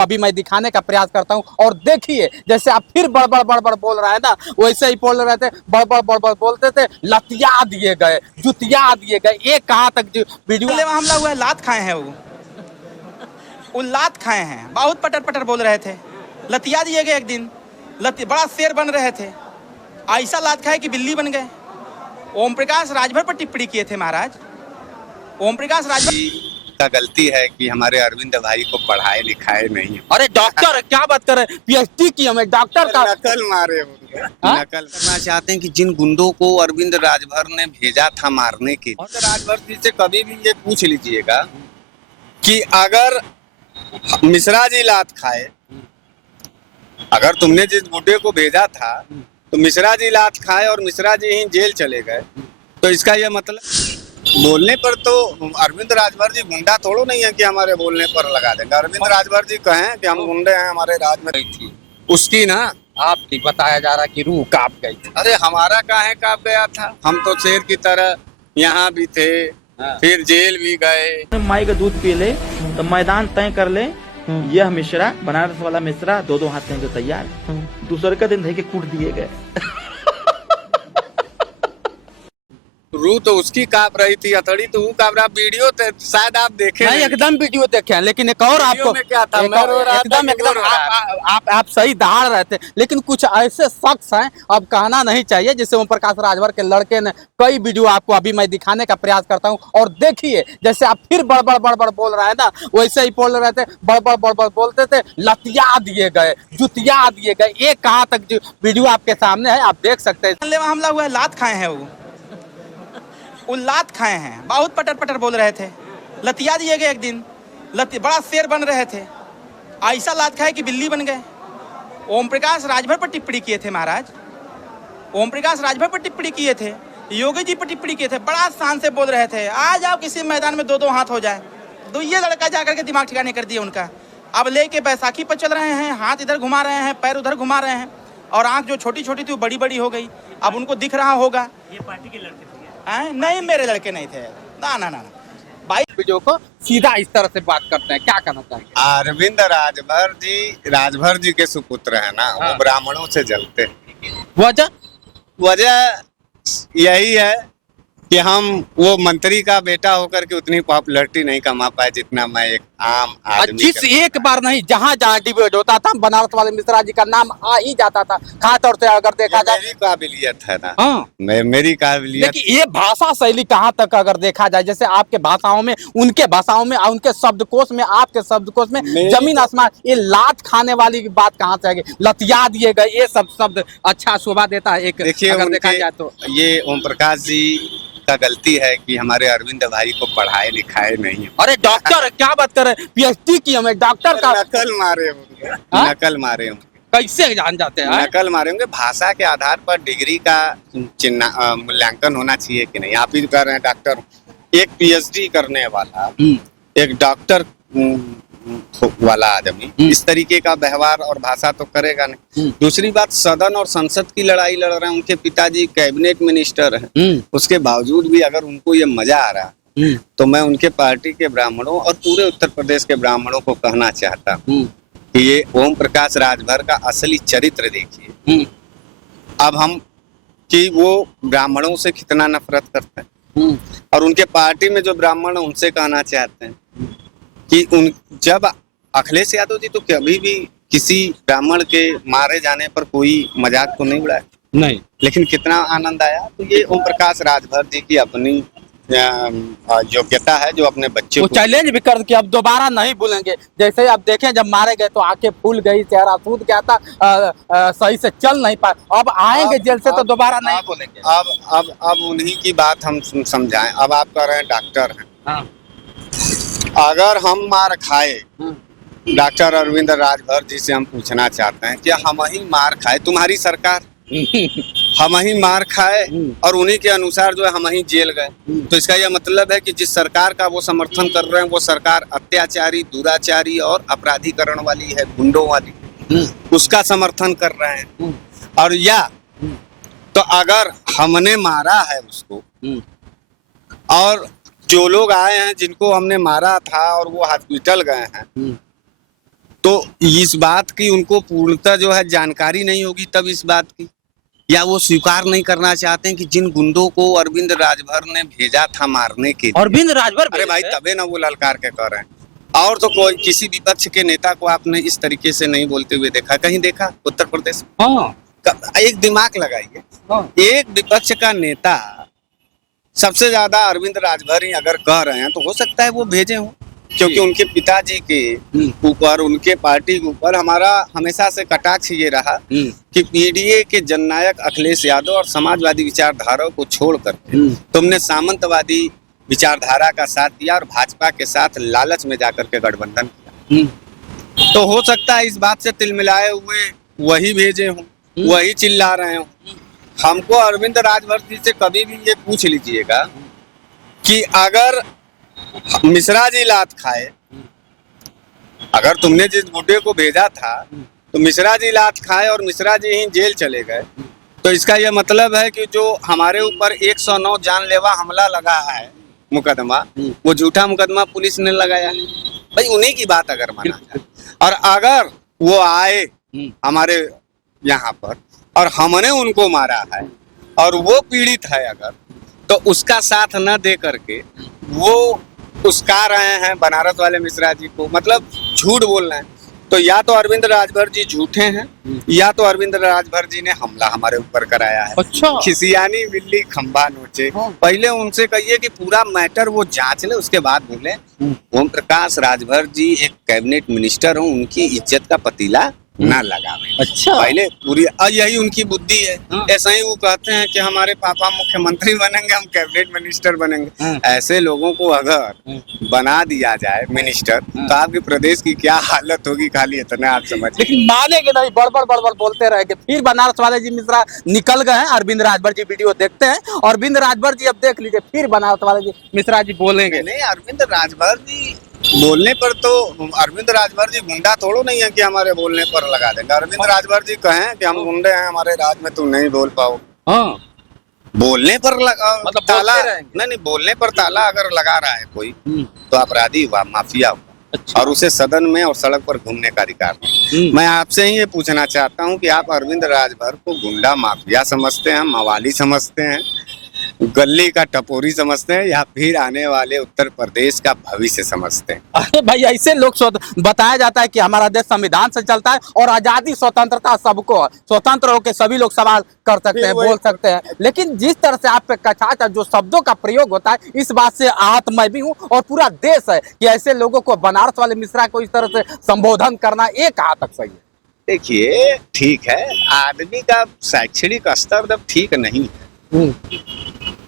अभी मैं दिखाने का प्रयास करता हूं। और देखिए जैसे आप फिर बड़बड़ बड़बड़ बोल रहे हैं ना, वैसे ही बोल रहे थे, बड़बड़ बड़बड़ बोलते थे, लतिया दिए गए, जुतिया दिए गए। ये कहाँ तक जो वीडियो हमला हुआ है, लात खाए हैं वो लात खाए हैं, बहुत पटर पटर बोल रहे थे, लतिया दिए गए एक दिन, बड़ा शेर बन रहे थे, ऐसा लात खाए कि बिल्ली बन गए। ओम प्रकाश राजभर पर टिप्पणी किए थे महाराज। ओम प्रकाश राजभर का गलती है कि हमारे अरविंद भाई को पढ़ाए लिखाए नहीं। अरे डॉक्टर क्या बात कर रहे हैं, पीएचडी की हमें डॉक्टर का नकल मारे नकल करना चाहते हैं कि जिन गुंडों को अरविंद राजभर ने भेजा था मारने के लिए, राजभर जी से कभी भी ये पूछ लीजिएगा कि अगर मिश्रा जी लात खाए, अगर तुमने जिस बुड्ढे को भेजा था तो मिश्रा जी लात खाए और मिश्रा जी ही जेल चले गए, तो इसका यह मतलब बोलने पर तो अरविंद राजभर जी गुंडा थोड़ो नहीं है कि हमारे बोलने पर लगा देंगे। अरविंद राजभर जी कहें कि हम गुंडे हैं, हमारे राज में गई थी उसकी ना, आपकी बताया जा रहा कि रूह कांप गई थी। अरे हमारा काहे कांप गया था, हम तो शेर की तरह यहाँ भी थे, फिर जेल भी गए। माई का दूध पी ले तो मैदान तय कर ले। यह मिश्रा, बनारस वाला मिश्रा, दो हाथ से जो तैयार, दूसरे का दिन के कूट दिए गए। रूह तो उसकी कांप रही थी, हथौड़ी तो वो कांप रहा। वीडियो शायद आप देखे नहीं, एकदम वीडियो देखे हैं, लेकिन एक और आपको में क्या था, एकदम आप सही दहाड़ रहे थे, लेकिन कुछ ऐसे शख्स हैं, अब कहना नहीं चाहिए, जैसे ओम प्रकाश राजभर के लड़के ने कई वीडियो आपको अभी मैं दिखाने का प्रयास करता हूं। और देखिए जैसे आप फिर बड़बड़ बड़बड़ बोल रहे हैं ना, वैसे ही बोल रहे थे, बड़बड़ बड़बड़ बोलते थे, लतिया दिए गए, जुतिया दिए गए। ये कहाँ तक जो वीडियो आपके सामने है, आप देख सकते हैं। हमला हुआ है, लात खाए हैं वो लात खाए हैं, बहुत पटर पटर बोल रहे थे, लतिया दिए गए एक दिन, बड़ा शेर बन रहे थे, ऐसा लात खाए कि बिल्ली बन गए। ओम प्रकाश राजभर पर टिप्पणी किए थे महाराज। ओम प्रकाश राजभर पर टिप्पणी किए थे, योगी जी पर टिप्पणी किए थे, बड़ा शान से बोल रहे थे, आ जाओ किसी मैदान में दो हाथ हो जाए। तो ये लड़का जाकर के दिमाग ठिकाने कर दिया उनका। अब लेके बैसाखी पर चल रहे हैं, हाथ इधर घुमा रहे हैं, पैर उधर घुमा रहे हैं, और आंख जो छोटी छोटी थी वो बड़ी बड़ी हो गई। अब उनको दिख रहा होगा ये पार्टी के लड़के थे। नहीं, मेरे लड़के नहीं थे, ना ना ना भाई। वीडियो को सीधा इस तरह से बात करते हैं, क्या कहना चाहेंगे? अरविंद राजभर जी के सुपुत्र है ना, वो ब्राह्मणों से जलते हैं। वजह यही है कि हम वो मंत्री का बेटा होकर के उतनी पॉपुलैरिटी नहीं कमा पाए जितना मैं एक आम आदमी। जिस एक बार नहीं, जहाँ जहाँ डिबेट होता था, बनारस वाले मिश्रा जी का नाम आ ही जाता था। खास तौर से अगर देखा जाए, मेरी काबिलियत है ना, हाँ मेरी काबिलियत। लेकिन ये भाषा शैली कहाँ तक अगर देखा जाए, जैसे आपके भाषाओं में, उनके भाषाओं में, उनके शब्दकोश में, आपके शब्दकोश में जमीन आसमान। ये लात खाने वाली बात कहाँ से आएगी, लतिया दिए गए, ये सब शब्द अच्छा शोभा देता है। एक देखिए अगर देखा जाए तो ये ओम प्रकाश जी का गलती है कि हमारे अरविंद भाई को पढ़ाए लिखाए नहीं। अरे डॉक्टर क्या बात कर रहे हैं, पीएचडी की हमें डॉक्टर का नकल मारे होंगे, नकल मारे होंगे, कैसे जान जाते हैं? नकल मारे होंगे। भाषा के आधार पर डिग्री का मूल्यांकन होना चाहिए कि नहीं। आप ही कर रहे हैं डॉक्टर, एक पीएचडी करने वाला, एक डॉक्टर वाला आदमी इस तरीके का व्यवहार और भाषा तो करेगा नहीं। दूसरी बात, सदन और संसद की लड़ाई लड़ रहे हैं, उनके पिताजी कैबिनेट मिनिस्टर हैं, उसके बावजूद भी अगर उनको ये मजा आ रहा है तो मैं उनके पार्टी के ब्राह्मणों और पूरे उत्तर प्रदेश के ब्राह्मणों को कहना चाहता हूँ कि ये ओम प्रकाश राजभर का असली चरित्र देखिए। अब हम कि वो ब्राह्मणों से कितना नफरत करते हैं, और उनके पार्टी में जो ब्राह्मण है उनसे कहना चाहते हैं कि जब अखिलेश यादव जी तो कभी भी किसी ब्राह्मण के मारे जाने पर कोई मजाक तो नहीं उड़ाया, नहीं, लेकिन कितना आनंद आया। तो ये ओम प्रकाश राजभर जी की अपनी योग्यता है जो अपने बच्चे को चैलेंज भी कर कि अब दोबारा नहीं भूलेंगे। जैसे आप देखें, जब मारे गए तो आंखें फूल गई, चेहरा सूद गया था, सही से चल नहीं पाए। अब आएंगे जेल से तो दोबारा नहीं भूलेंगे। अब उन्हीं की बात हम समझाएं। अब आप कह रहे हैं डॉक्टर हैं, हाँ। अगर हम मार खाए, डॉक्टर अरविंद राजभर जी से हम पूछना चाहते हैं कि हम ही मार खाए, तुम्हारी सरकार हम ही मार खाए और उन्हीं के अनुसार जो है हम ही जेल गए, तो इसका यह मतलब है कि जिस सरकार का वो समर्थन कर रहे हैं वो सरकार अत्याचारी, दुराचारी और अपराधीकरण वाली है, गुंडों वाली, उसका समर्थन कर रहे हैं। और या तो अगर हमने मारा है उसको, और जो लोग आए हैं जिनको हमने मारा था और वो हॉस्पिटल गए हैं, तो इस बात की उनको पूर्णतः जो है जानकारी नहीं होगी तब इस बात की, या वो स्वीकार नहीं करना चाहते हैं कि जिन गुंडों को अरविंद राजभर ने भेजा था मारने के लिए। अरविंद राजभर अरे भाई तबे ना वो ललकार के कह रहे हैं। और तो कोई किसी विपक्ष के नेता को आपने इस तरीके से नहीं बोलते हुए देखा, कहीं देखा उत्तर प्रदेश में? हाँ एक दिमाग लगाइए, हाँ एक विपक्ष का नेता सबसे ज्यादा अरविंद राजभर ही अगर कह रहे हैं तो हो सकता है वो भेजे हों, क्योंकि उनके पिताजी के ऊपर, उनके पार्टी के ऊपर हमारा हमेशा से कटाक्ष ये रहा कि पीडीए के जननायक अखिलेश यादव और समाजवादी विचारधारा को छोड़ करके तुमने सामंतवादी विचारधारा का साथ दिया और भाजपा के साथ लालच में जाकर के गठबंधन किया। तो हो सकता है इस बात से तिलमिलाए हुए वही भेजे हों, वही चिल्ला रहे हों। हमको अरविंद राजभर जी से कभी भी ये पूछ लीजिएगा कि अगर मिश्रा जी लात खाए, अगर तुमने जिस बूढ़े को भेजा था तो मिश्रा जी लात खाए और मिश्रा जी ही जेल चले गए, तो इसका यह मतलब है कि जो हमारे ऊपर 109 जानलेवा हमला लगा है मुकदमा, वो झूठा मुकदमा पुलिस ने लगाया है। भाई उन्हीं की बात अगर माना जाए, और अगर वो आए हमारे यहाँ पर और हमने उनको मारा है और वो पीड़ित है अगर, तो उसका साथ न दे करके वो उसका रहे हैं बनारस वाले मिश्रा जी को, मतलब झूठ बोल रहे हैं। तो या तो अरविंद राजभर जी झूठे हैं, या तो अरविंद राजभर जी ने हमला हमारे ऊपर कराया है। अच्छा, खिसियानी बिल्ली खंबा नोचे। पहले उनसे कहिए कि पूरा मैटर वो जांच ले, उसके बाद बोले। ओम प्रकाश राजभर जी एक कैबिनेट मिनिस्टर हो, उनकी इज्जत का पतीला ना लगावे। अच्छा, पहले पूरी यही उनकी बुद्धि है। ऐसा ही वो कहते हैं कि हमारे पापा मुख्यमंत्री बनेंगे, हम कैबिनेट मिनिस्टर बनेंगे। ऐसे लोगों को अगर बना दिया जाए मिनिस्टर तो आपके प्रदेश की क्या हालत होगी, खाली इतना आप समझ। लेकिन मानेंगे नहीं, बड़बड़ बड़बड़ बोलते रहेंगे। फिर बनारस वाले जी मिश्रा निकल गए हैं। अरविंद राजभर जी वीडियो देखते हैं, अरविंद राजभर जी अब देख लीजिए, फिर बनारस वाले जी मिश्रा जी बोलेंगे। नहीं, अरविंद राजभर जी बोलने पर तो अरविंद राजभर जी गुंडा थोड़ो नहीं है कि हमारे बोलने पर लगा देंगे। अरविंद राजभर जी कहें कि हम गुंडे हैं, हमारे राज में तुम नहीं बोल पाओ। हाँ, बोलने पर लगा मतलब ताला, बोलते नहीं बोलने पर ताला अगर लगा रहा है कोई तो अपराधी हुआ, माफिया हुआ। अच्छा। और उसे सदन में और सड़क पर घूमने का अधिकार नहीं। मैं आपसे ही ये पूछना चाहता हूँ कि आप अरविंद राजभर को गुंडा माफिया समझते हैं, मवाली समझते हैं, गली का टपोरी समझते हैं, या फिर आने वाले उत्तर प्रदेश का भविष्य समझते हैं? अरे भाई, ऐसे लोग बताया जाता है कि हमारा देश संविधान से चलता है और आजादी स्वतंत्रता सबको, स्वतंत्र होकर सभी लोग सवाल कर सकते हैं, बोल सकते हैं। लेकिन जिस तरह से आप पे कचाचा जो शब्दों का प्रयोग होता है, इस बात से आहत मैं भी हूँ और पूरा देश है कि ऐसे लोगों को, बनारस वाले मिश्रा को इस तरह से संबोधन करना एक हाथ तक सही है। देखिए, ठीक है, आदमी का शैक्षणिक स्तर जब ठीक नहीं है,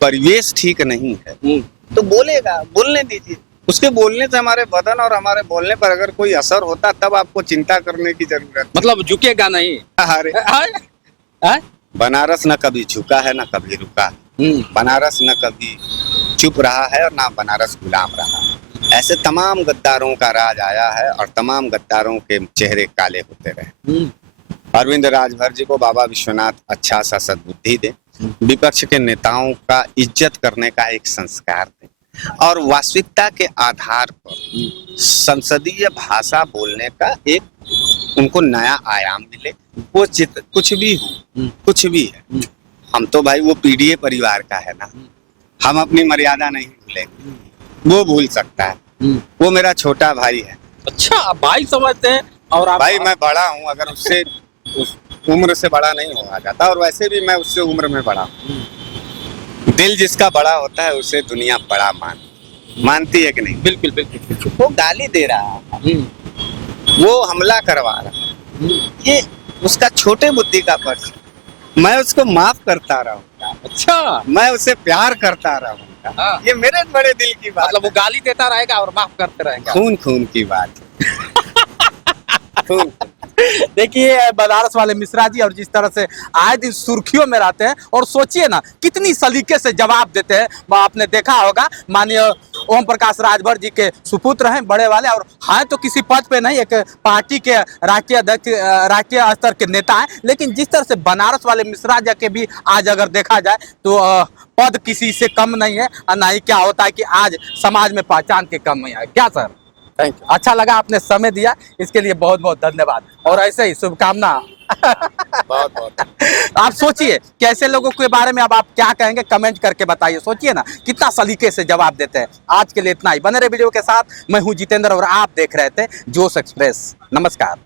परिवेश ठीक नहीं है, तो बोलेगा, बोलने दीजिए। उसके बोलने से हमारे बदन और हमारे बोलने पर अगर कोई असर होता तब आपको चिंता करने की जरूरत। मतलब झुकेगा नहीं। अरे बनारस न कभी झुका है, न कभी रुका। बनारस न कभी चुप रहा है और ना बनारस गुलाम रहा। ऐसे तमाम गद्दारों का राज आया है और तमाम गद्दारों के चेहरे काले होते रहे। अरविंद राजभर जी को बाबा विश्वनाथ अच्छा सा सद्बुद्धि दे, विपक्ष के नेताओं का इज्जत करने का एक संस्कार दे, और वास्तविकता के आधार पर संसदीय भाषा बोलने का एक उनको नया आयाम मिले। वो कुछ भी हो, कुछ भी है। हम तो भाई वो पीडीए परिवार का है ना, हम अपनी मर्यादा नहीं भूलेंगे। वो भूल सकता है, वो मेरा छोटा भाई है। अच्छा, भाई समझते हैं। और आप भाई मैं बड़ा हूँ, अगर उससे उस उम्र से बड़ा नहीं होगा जाता, और वैसे भी मैं उससे उम्र में बड़ा हूँ। दिल जिसका बड़ा होता है उसे दुनिया बड़ा मानती है कि नहीं? बिल्कुल बिल्कुल। वो गाली दे रहा है, वो हमला करवा रहा है, ये उसका छोटे बुद्धि का पक्ष। मैं उसको माफ करता रहूंगा। अच्छा, मैं उसे प्यार करता रहूंगा। हाँ। ये मेरे बड़े दिल की बात। मतलब वो गाली देता रहेगा और माफ करते रहेगा। खून खून की बात। खून। देखिए बनारस वाले मिश्रा जी, और जिस तरह से आए दिन सुर्खियों में रहते हैं, और सोचिए ना कितनी सलीके से जवाब देते हैं। आपने देखा होगा, माननीय ओम प्रकाश राजभर जी के सुपुत्र हैं, बड़े वाले, और हैं तो किसी पद पे नहीं, एक पार्टी के राष्ट्रीय अध्यक्ष, राष्ट्रीय स्तर के नेता हैं। लेकिन जिस तरह से बनारस वाले मिश्रा जी के भी आज अगर देखा जाए तो पद किसी से कम नहीं है, और ना ही क्या होता है कि आज समाज में पहचान के कम नहीं है। क्या सर? Thank you. अच्छा लगा आपने समय दिया, इसके लिए बहुत बहुत धन्यवाद और ऐसे ही शुभकामना। बहुत बहुत आप सोचिए कैसे लोगों के बारे में अब आप क्या कहेंगे, कमेंट करके बताइए। सोचिए ना कितना सलीके से जवाब देते हैं। आज के लिए इतना ही, बने रहे वीडियो के साथ। मैं हूं जितेंद्र और आप देख रहे थे जोश एक्सप्रेस। नमस्कार।